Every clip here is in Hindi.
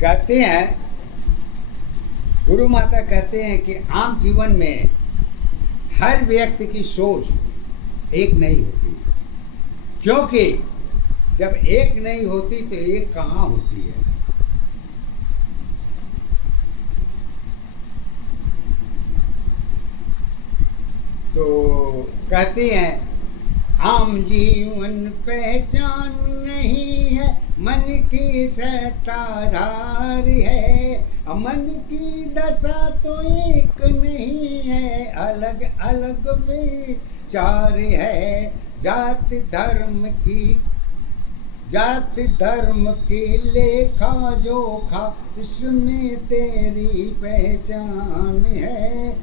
कहते हैं, गुरु माता कहते हैं कि आम जीवन में हर व्यक्ति की सोच एक नहीं होती, क्योंकि जब एक नहीं होती तो एक कहाँ होती है। तो कहते हैं आम जीवन पहचान नहीं है, मन की सत्ताधार है। मन की दशा तो एक नहीं है, अलग अलग विचार है। जाति धर्म की लेखा जोखा, इसमें तेरी पहचान है।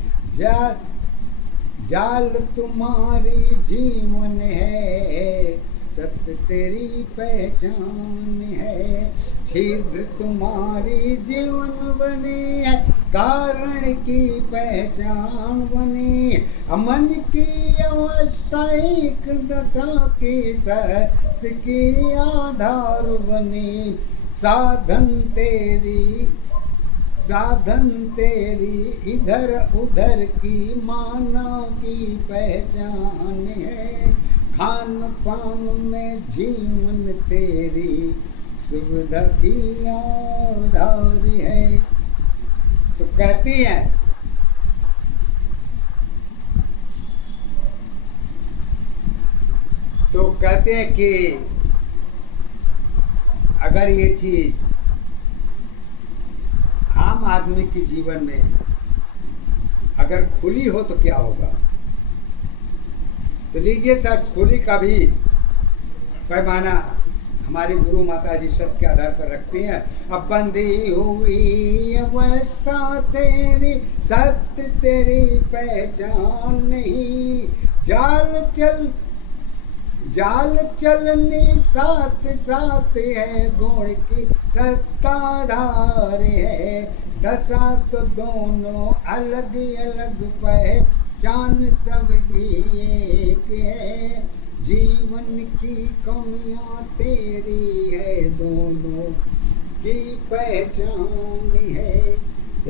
जाल तुम्हारी जीवन है, सत्य तेरी पहचान है। छिद्र तुम्हारी जीवन बने है, कारण की पहचान बने। मन की अवस्था एक दशा की सत्य की आधार बने। साधन तेरी इधर उधर की मानव की पहचान है। खान पान में जीवन तेरी सुविधा की आधार है। तो कहती हैं कि अगर ये चीज आम आदमी के जीवन में अगर खुली हो तो क्या होगा। तो लीजिए सर, खुली का भी पैमाना हमारी गुरु माता जी सत्य के आधार पर रखती हैं। अब बंदी हुई अवस्था तेरी, सत्य तेरी पहचान नहीं। जाल चलनी साथ साथ है, गुण की सत्ताधार है। दशा तो दोनों अलग अलग पहचान सबकी एक है। जीवन की कमियां तेरी है, दोनों की पहचान है।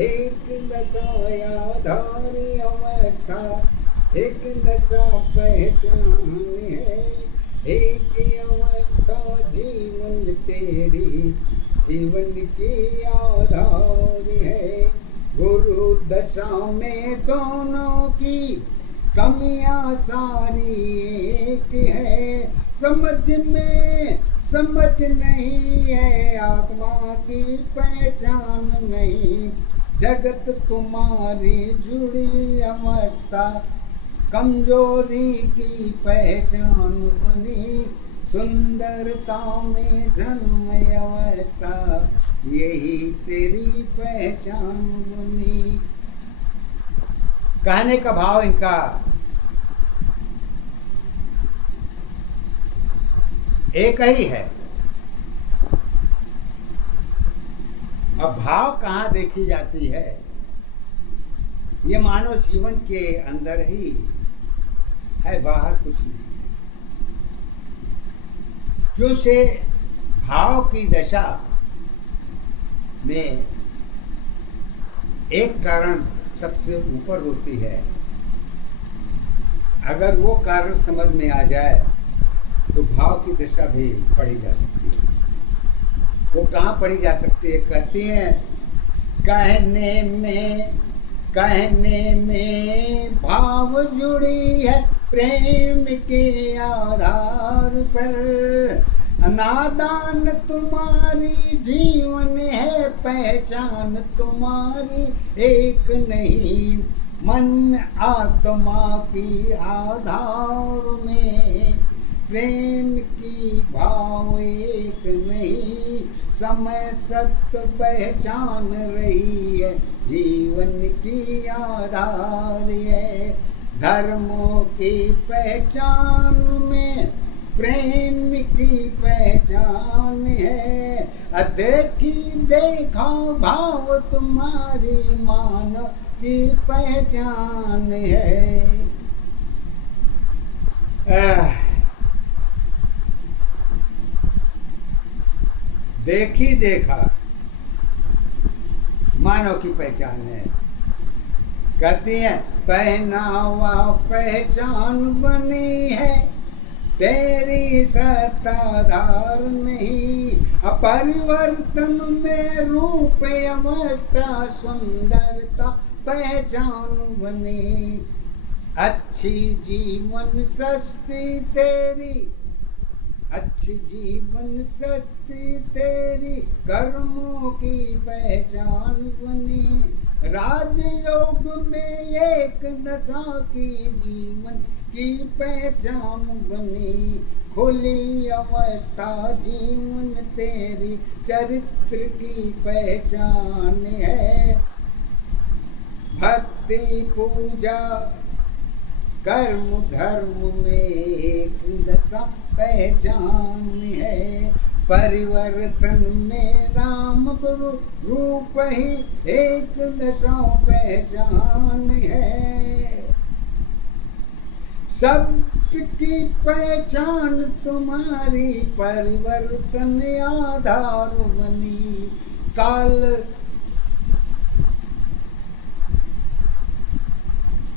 एक दशा आधार अवस्था, एक दशा पहचान है। एक अवस्था जीवन तेरी, जीवन की आधार है। गुरु दशा में दोनों की कमियां सारी एक है। समझ नहीं है, आत्मा की पहचान नहीं। जगत तुम्हारी जुड़ी अवस्था, कमजोरी की पहचान बनी। सुंदरता में जन्म अवस्था, यही तेरी पहचान बनी। कहने का भाव इनका एक ही है। अब भाव कहाँ देखी जाती है, ये मानव जीवन के अंदर ही है, बाहर कुछ नहीं है। क्यों से भाव की दशा में एक कारण सबसे ऊपर होती है। अगर वो कारण समझ में आ जाए तो भाव की दशा भी पढ़ी जा सकती है। वो कहाँ पढ़ी जा सकती है, कहती हैं कहने में भाव जुड़ी है, प्रेम के आधार पर। नादान तुम्हारी जीवन है, पहचान तुम्हारी एक नहीं। मन आत्मा की आधार में, प्रेम की भाव एक नहीं। समय सत्य पहचान रही है, जीवन की आधार है। धर्मों की पहचान में प्रेम की पहचान है। देखा भाव तुम्हारी मानव की पहचान है। देखा मानव की पहचान है। कहती है पहनावा पहचान बनी है, तेरी सत्ताधार नहीं। अपरिवर्तन में रूप अवस्था सुंदरता पहचान बनी। अच्छी जीवन सस्ती तेरी, अच्छी जीवन सस्ती तेरी, कर्मों की पहचान बनी। राजयोग में एक दशा की जीवन की पहचान बनी। खुली अवस्था जीवन तेरी चरित्र की पहचान है। भक्ति पूजा कर्म धर्म में एक दशा पहचान है। परिवर्तन में राम रूप ही एक दशा पहचान है। सबकी पहचान तुम्हारी परिवर्तन आधार बनी।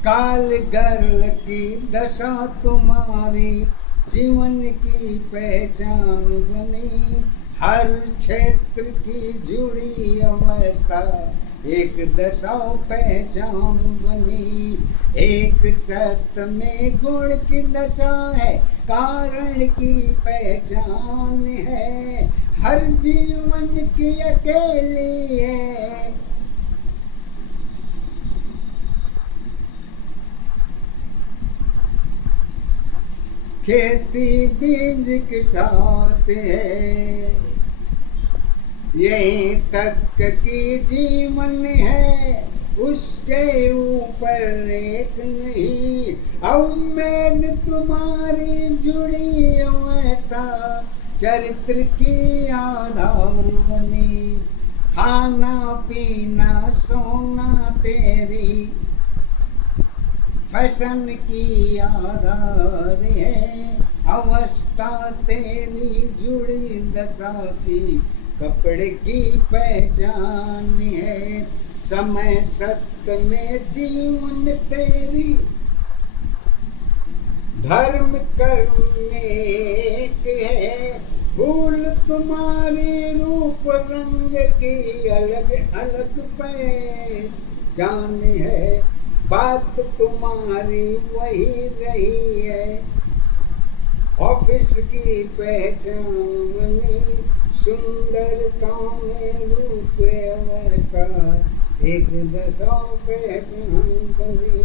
काल गर्ल की दशा तुम्हारी जीवन की पहचान बनी। हर क्षेत्र की जुड़ी अवस्था एक दशा पहचान बनी। एक सत्य में गुण की दशा है, कारण की पहचान है। हर जीवन की अकेली है। खेती बीज के साथ है, यही तक की जीवन है, उसके ऊपर एक नहीं। उम्मीद तुम्हारी जुड़ी अवस्था चरित्र की आधार बनी। खाना पीना सोना तेरी फैशन की आधार है। अवस्था तेरी जुड़ी दशा की कपड़े की पहचान है। समय सत्य में जीवन तेरी धर्म कर्म में एक है। भूल तुम्हारी रूप रंग की अलग अलग पहचान है। बात तुम्हारी वही रही है, ऑफिस की पहचान बनी। सुंदरता में रूप अवस्था एक दशा पहचान बनी।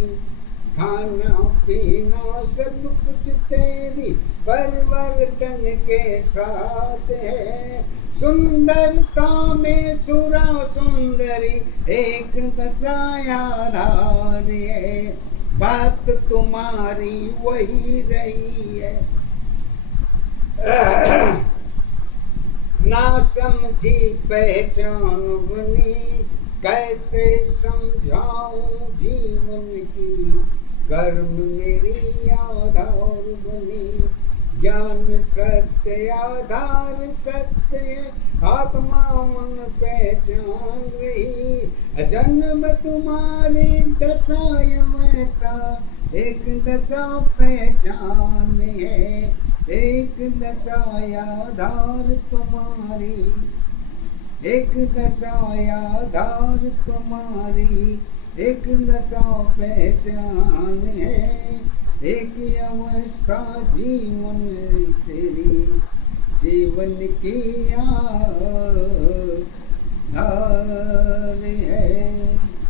खाना पीना सब कुछ तेरी परिवर्तन के साथ है। सुंदरता में सुरा सुंदरी एक दशा आधार है। बात तुम्हारी वही रही है। ना समझी पहचान बनी, कैसे समझाऊं जीवन की। कर्म मेरी आधार बनी। ज्ञान सत्य आधार सत्य, आत्मा मन पहचान रही। जन्म तुम्हारी दशा अवस्था एक दशा पहचान है। एक दशा आधार तुम्हारी, एक दशा आधार तुम्हारी, एक दशा पहचान है। एक अवस्था जीवन तेरी जीवन की आधार है।